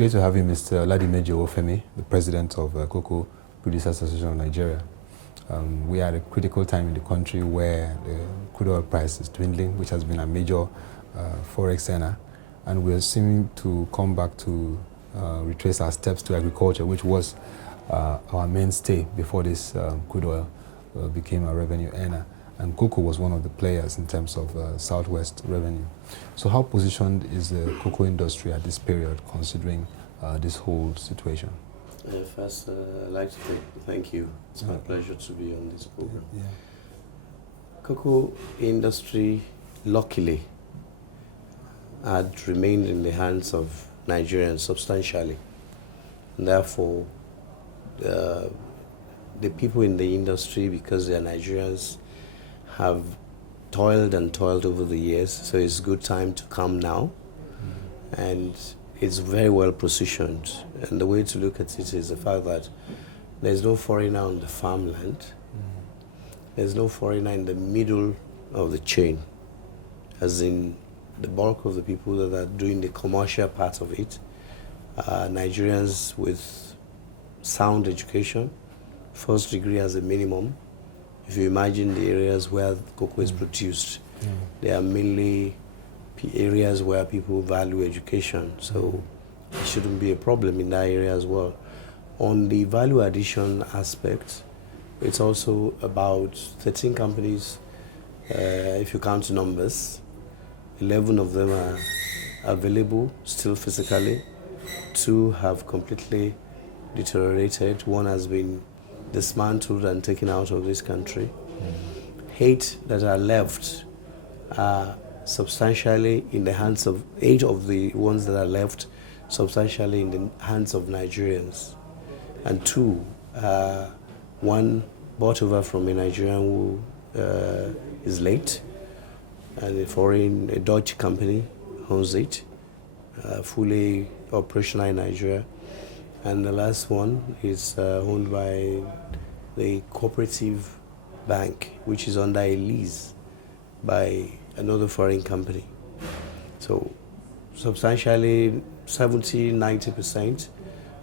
great to have you, Mr. Oladimeji Owofemi, the president of Cocoa Producers Association of Nigeria. We are at a critical time in the country where the crude oil price is dwindling, which has been a major forex earner, and we are seeming to come back to retrace our steps to agriculture, which was our mainstay before this crude oil became a revenue earner. And cocoa was one of the players in terms of Southwest revenue. So how positioned is the cocoa industry at this period, considering this whole situation? First, I'd like to thank you. It's my pleasure to be on this program. Yeah. Cocoa industry, luckily, had remained in the hands of Nigerians substantially. And therefore, the people in the industry, because they are Nigerians, have toiled and toiled over the years, so it's a good time to come now. And it's very well positioned. And the way to look at it is the fact that there's no foreigner on the farmland. There's no foreigner in the middle of the chain, as in the bulk of the people that are doing the commercial part of it are Nigerians with sound education, first degree as a minimum. If you imagine the areas where cocoa is produced, they are mainly areas where people value education, so it shouldn't be a problem in that area as well. On the value addition aspect, it's also about 13 companies, if you count numbers. 11 of them are available still physically. 2 have completely deteriorated. 1 has been dismantled and taken out of this country. 8 that are left are substantially in the hands of 8 of the ones that are left substantially in the hands of Nigerians, and 2 one bought over from a Nigerian who is late, and a Dutch company owns it, fully operational in Nigeria. And the last one is owned by the cooperative bank, which is under a lease by another foreign company. So substantially 70-90%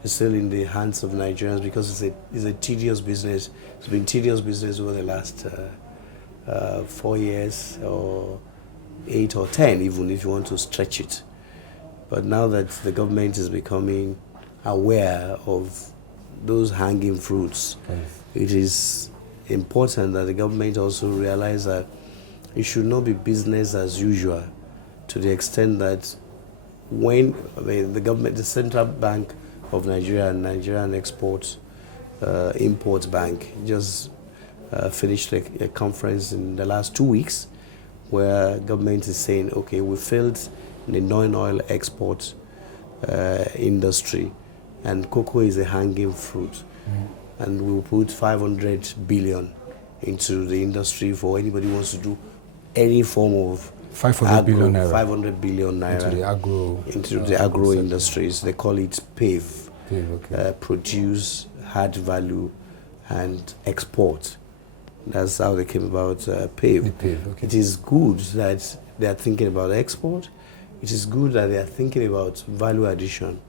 is still in the hands of Nigerians, because it's a tedious business. It's been tedious business over the last 4 years, or 8 or 10, even if you want to stretch it. But now that the government is becoming aware of those hanging fruits, it is important that the government also realize that it should not be business as usual, to the extent that when the government, the Central Bank of Nigeria and Nigerian Import Bank just finished a conference in the last 2 weeks, where government is saying, okay, we failed in the non-oil export industry, and cocoa is a hanging fruit, and we'll put 500 billion into the industry for anybody who wants to do any form of 500 billion naira. 500 billion naira into the agro industries. They call it PAVE. Okay. Produce, add value, and export. That's how they came about PAVE. Okay. It is good that they are thinking about export. It is good that they are thinking about value addition,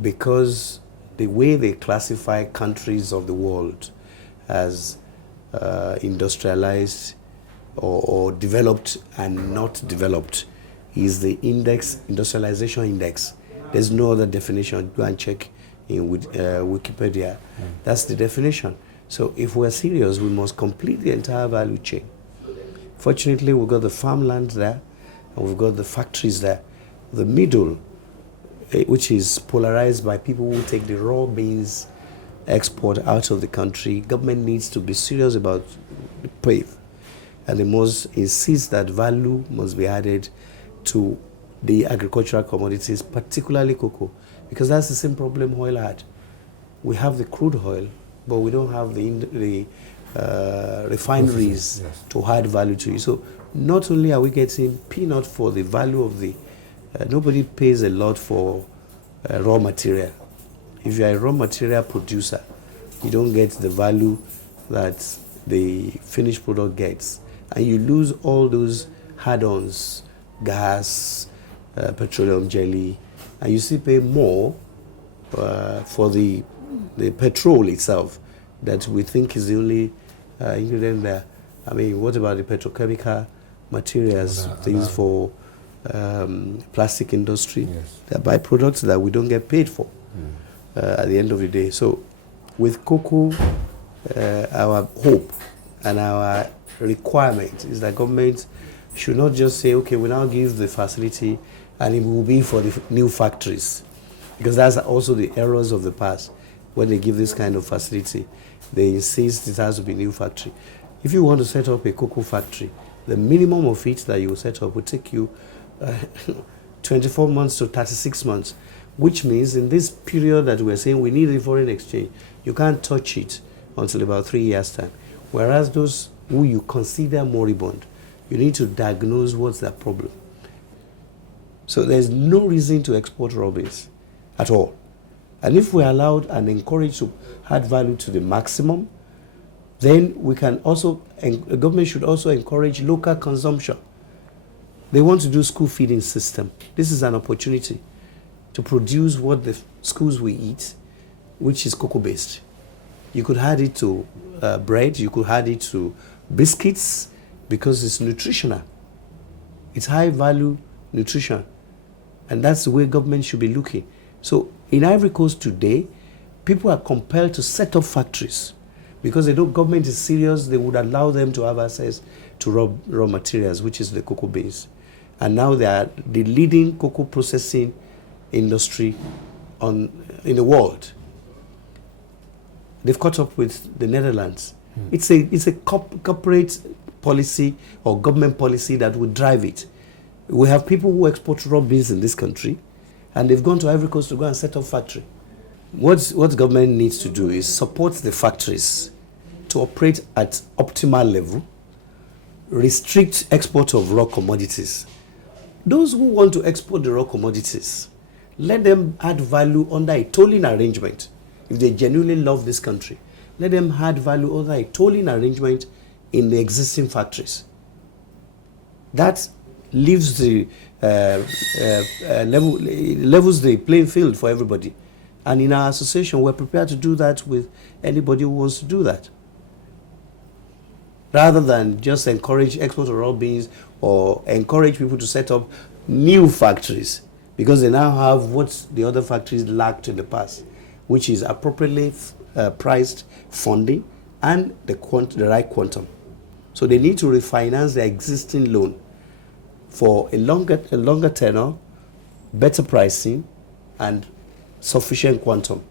because the way they classify countries of the world as industrialized or developed and not developed is the industrialization index. There's no other definition. Go and check in Wikipedia. That's the definition. So if we're serious, we must complete the entire value chain. Fortunately, we've got the farmland there, and we've got the factories there. The middle, which is polarized by people who take the raw beans export out of the country, government needs to be serious about the PAVE. And they must insist that value must be added to the agricultural commodities, particularly cocoa, because that's the same problem oil had. We have the crude oil, but we don't have the refineries to add value to it. So not only are we getting peanut for the value of the, nobody pays a lot for raw material. If you're a raw material producer, you don't get the value that the finished product gets. And you lose all those add-ons, gas, petroleum jelly, and you still pay more for the petrol itself that we think is the only ingredient there. I mean, what about the petrochemical materials, things for plastic industry? Yes. They're byproducts that we don't get paid for at the end of the day. So with cocoa, our hope and our requirement is that government should not just say, okay, we now give the facility and it will be for the new factories. Because that's also the errors of the past. When they give this kind of facility, they insist it has to be new factory. If you want to set up a cocoa factory, the minimum of it that you set up will take you 24 months to 36 months, which means in this period that we're saying we need a foreign exchange, you can't touch it until about 3 years' time. Whereas those who you consider moribund, you need to diagnose what's their problem. So there's no reason to export raw beans at all. And if we're allowed and encouraged to add value to the maximum, then we can also, the government should also encourage local consumption. They want to do school feeding system. This is an opportunity to produce what the schools will eat, which is cocoa-based. You could add it to bread, you could add it to biscuits, because it's nutritional. It's high-value nutrition. And that's the way government should be looking. So in Ivory Coast today, people are compelled to set up factories because they know government is serious. They would allow them to have access to raw materials, which is the cocoa base. And now they are the leading cocoa processing industry in the world. They've caught up with the Netherlands. It's a corporate policy or government policy that would drive it. We have people who export raw beans in this country, and they've gone to Ivory Coast to go and set up factory. What government needs to do is support the factories to operate at optimal level, restrict export of raw commodities. Those who want to export the raw commodities, let them add value under a tolling arrangement. If they genuinely love this country, let them add value under a tolling arrangement in the existing factories. That leaves the levels the playing field for everybody. And in our association, we're prepared to do that with anybody who wants to do that. Rather than just encourage export of raw beans or encourage people to set up new factories, because they now have what the other factories lacked in the past, which is appropriately priced funding and the right quantum. So they need to refinance their existing loan for a longer tenor, better pricing, and sufficient quantum.